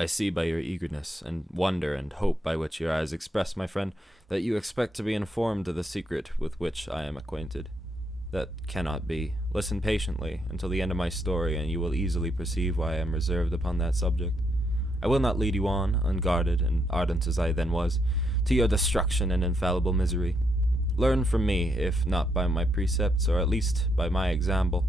I see by your eagerness, and wonder and hope by which your eyes express, my friend, that you expect to be informed of the secret with which I am acquainted. That cannot be. Listen patiently until the end of my story, and you will easily perceive why I am reserved upon that subject. I will not lead you on, unguarded and ardent as I then was, to your destruction and infallible misery. Learn from me, if not by my precepts, or at least by my example,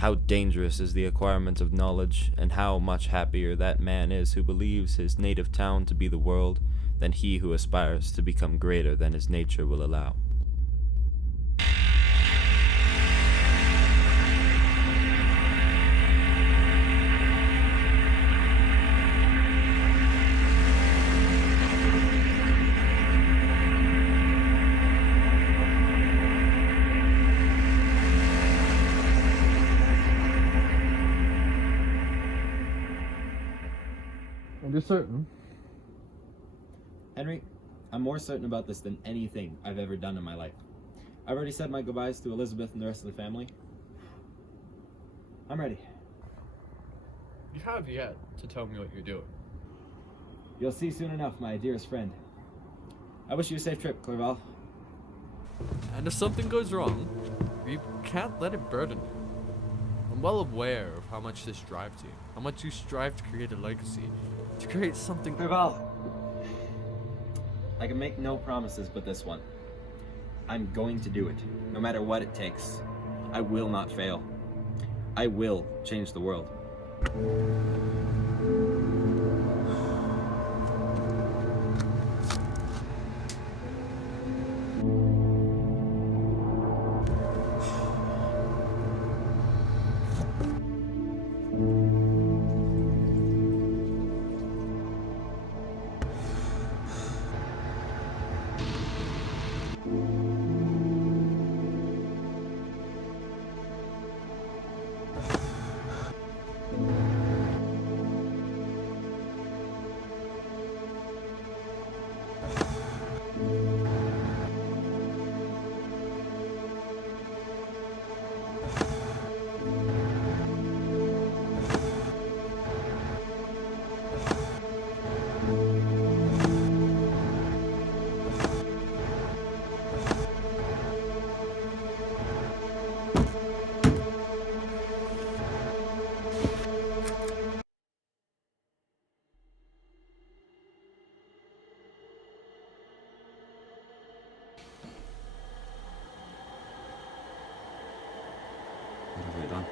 how dangerous is the acquirement of knowledge, and how much happier that man is who believes his native town to be the world, than he who aspires to become greater than his nature will allow. And you're certain? Henry, I'm more certain about this than anything I've ever done in my life. I've already said my goodbyes to Elizabeth and the rest of the family. I'm ready. You have yet to tell me what you're doing. You'll see soon enough, my dearest friend. I wish you a safe trip, Clerval. And if something goes wrong, you can't let it burden you. I'm well aware of how much this drives you, how much you strive to create a legacy, to create something. Clerval, I can make no promises but this one. I'm going to do it, no matter what it takes. I will not fail. I will change the world. What have I done?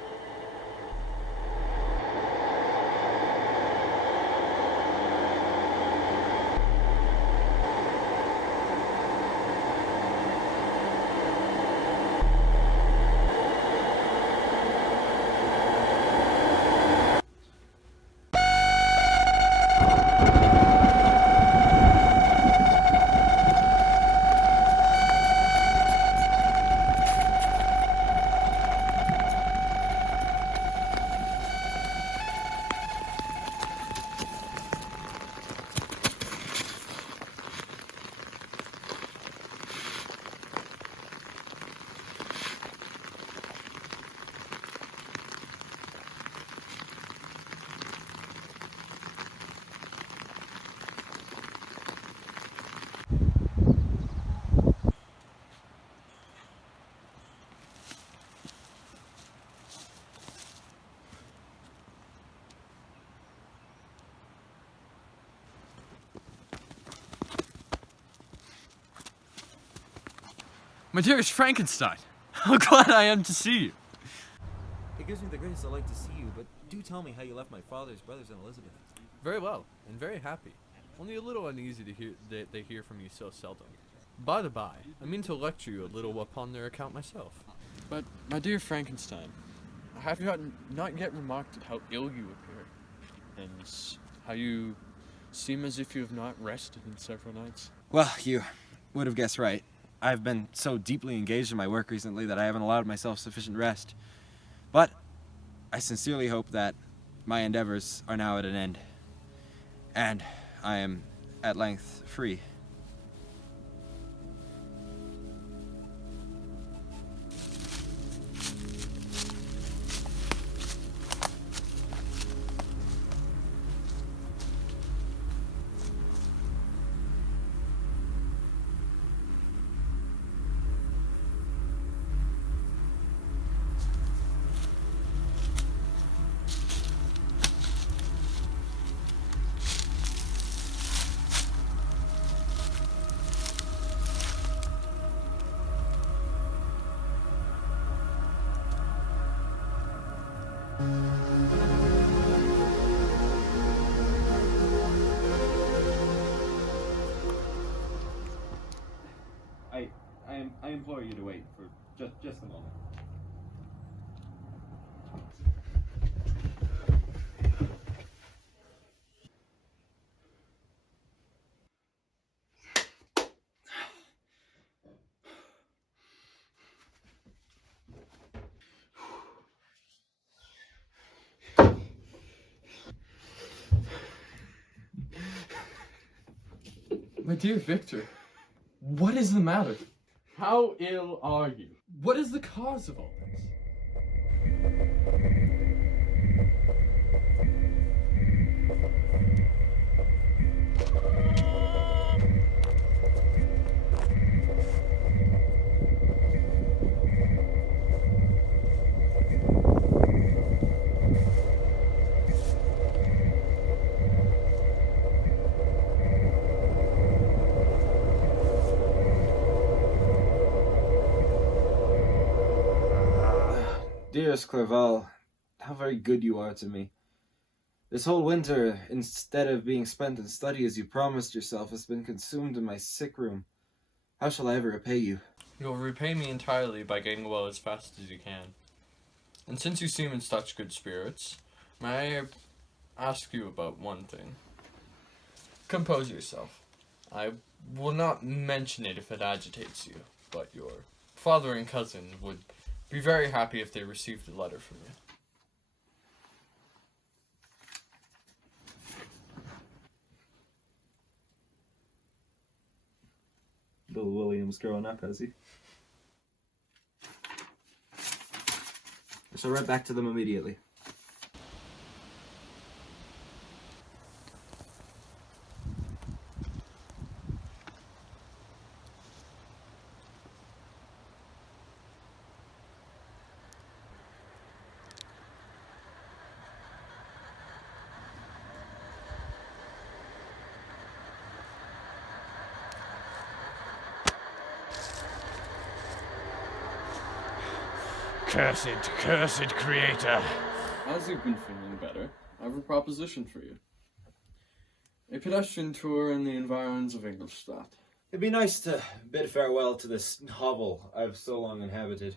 My dearest Frankenstein, how glad I am to see you. It gives me the greatest delight to see you, but do tell me how you left my father's brothers and Elizabeth. Very well, and very happy. Only a little uneasy to hear that they hear from you so seldom. By the by, I mean to lecture you a little upon their account myself. But, my dear Frankenstein, have you not yet remarked at how ill you appear, and how you seem as if you have not rested in several nights? Well, you would have guessed right. I've been so deeply engaged in my work recently that I haven't allowed myself sufficient rest. But I sincerely hope that my endeavors are now at an end, and I am at length free. you to wait for just a moment. My dear Victor, what is the matter? How ill are you? What is the cause of all this? Dearest Clerval, how very good you are to me. This whole winter, instead of being spent in study as you promised yourself, has been consumed in my sick room. How shall I ever repay you? You'll repay me entirely by getting well as fast as you can. And since you seem in such good spirits, may I ask you about one thing? Compose yourself. I will not mention it if it agitates you, but your father and cousin would be very happy if they received a letter from you. Little William's growing up, has he? I shall write back to them immediately. Cursed creator. As you've been feeling better, I have a proposition for you. A pedestrian tour in the environs of Ingolstadt. It'd be nice to bid farewell to this hovel I've so long inhabited.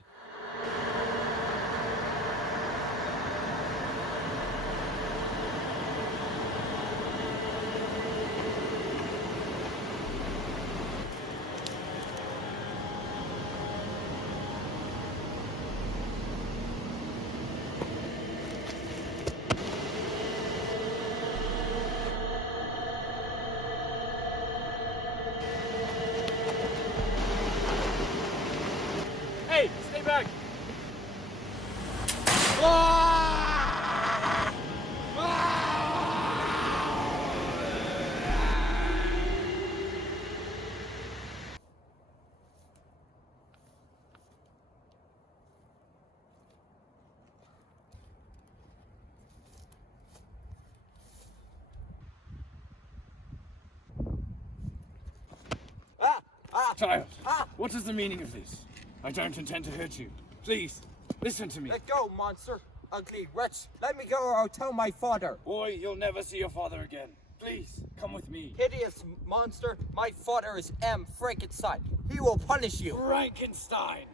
Hey, stay back! Child, what is the meaning of this? I don't intend to hurt you. Please, listen to me. Let go, monster! Ugly wretch! Let me go or I'll tell my father! Boy, you'll never see your father again. Please, come with me. Hideous monster! My father is Frankenstein! He will punish you! Frankenstein!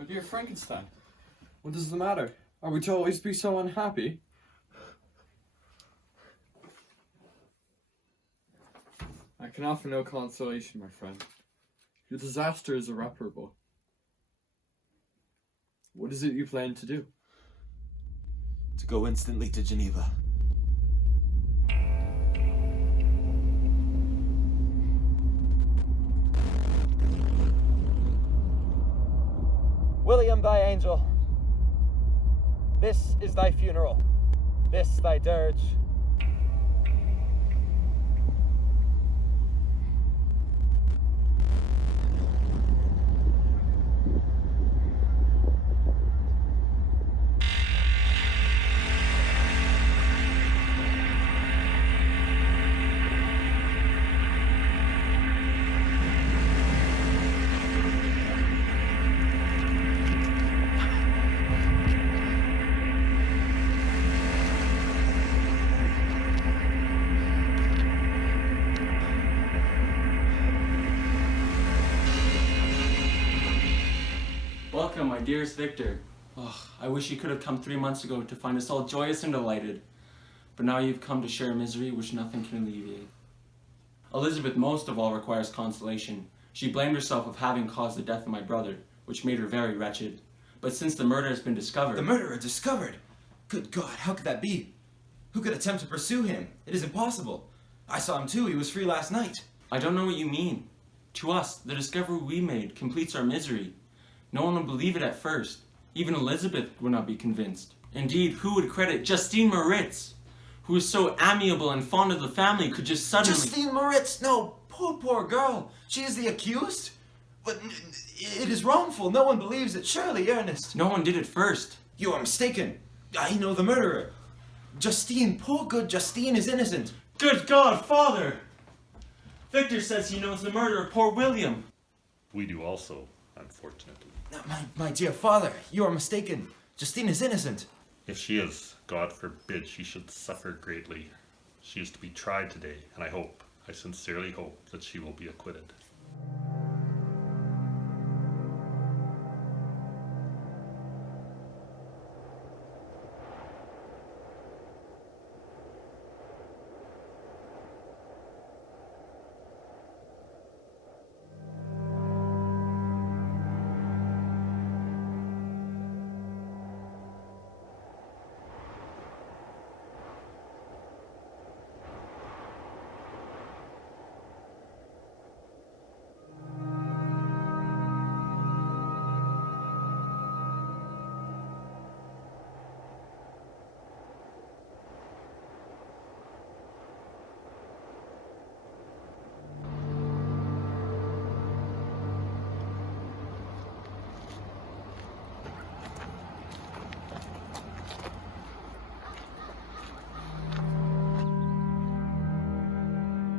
My dear Frankenstein, what is the matter? Are we to always be so unhappy? I can offer no consolation, my friend. Your disaster is irreparable. What is it you plan to do? To go instantly to Geneva. William, thy angel, this is thy funeral, this thy dirge. my dearest Victor. Oh, I wish you could have come 3 months ago to find us all joyous and delighted. But now you've come to share misery which nothing can alleviate. Elizabeth most of all requires consolation. She blamed herself of having caused the death of my brother, which made her very wretched. But since the murder has been discovered... The murderer discovered? Good God, how could that be? Who could attempt to pursue him? It is impossible. I saw him too, he was free last night. I don't know what you mean. To us, the discovery we made completes our misery. No one would believe it at first. Even Elizabeth would not be convinced. Indeed, who would credit Justine Moritz, who is so amiable and fond of the family, could just suddenly... Justine Moritz! No, poor girl. She is the accused? But it is wrongful. No one believes it. Surely, Ernest. No one did it first. You are mistaken. I know the murderer. Justine, poor good Justine is innocent. Good God, Father! Victor says he knows the murderer of poor William. We do also, unfortunately. No, my dear father, you are mistaken. Justine is innocent. If she is, God forbid she should suffer greatly. She is to be tried today, and I sincerely hope that she will be acquitted.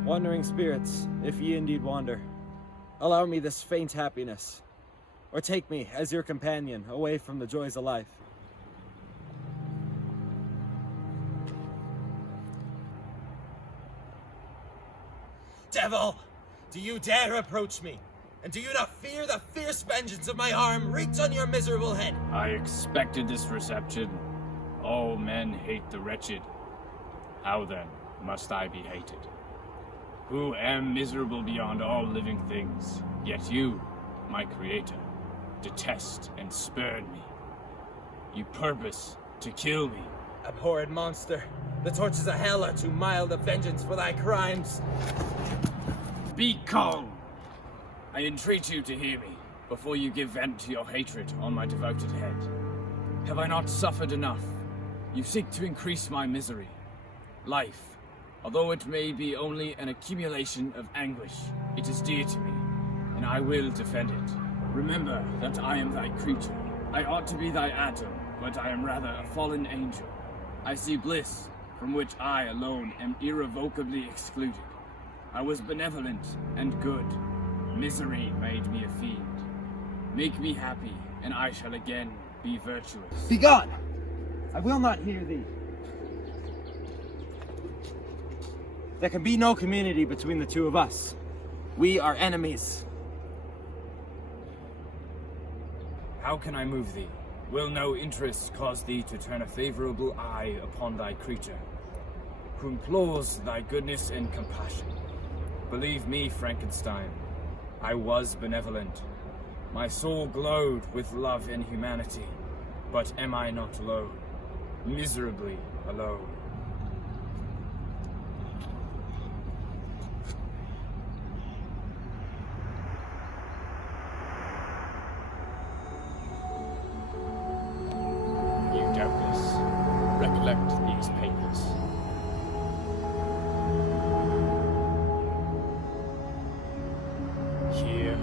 Wandering spirits, if ye indeed wander, allow me this faint happiness, or take me as your companion away from the joys of life. Devil! Do you dare approach me? And do you not fear the fierce vengeance of my arm wreaked on your miserable head? I expected this reception. All men hate the wretched. How then must I be hated? Who am miserable beyond all living things, yet you, my creator, detest and spurn me. You purpose to kill me. Abhorred monster, the torches of hell are too mild a vengeance for thy crimes. Be calm! I entreat you to hear me, before you give vent to your hatred on my devoted head. Have I not suffered enough? You seek to increase my misery. Life, although it may be only an accumulation of anguish, it is dear to me, and I will defend it. Remember that I am thy creature. I ought to be thy Adam, but I am rather a fallen angel. I see bliss, from which I alone am irrevocably excluded. I was benevolent and good. Misery made me a fiend. Make me happy, and I shall again be virtuous. Begone! I will not hear thee. There can be no community between the two of us. We are enemies. How can I move thee? Will no interest cause thee to turn a favorable eye upon thy creature, who implores thy goodness and compassion? Believe me, Frankenstein, I was benevolent. My soul glowed with love and humanity, but am I not alone? Miserably alone. You doubtless recollect these papers. Here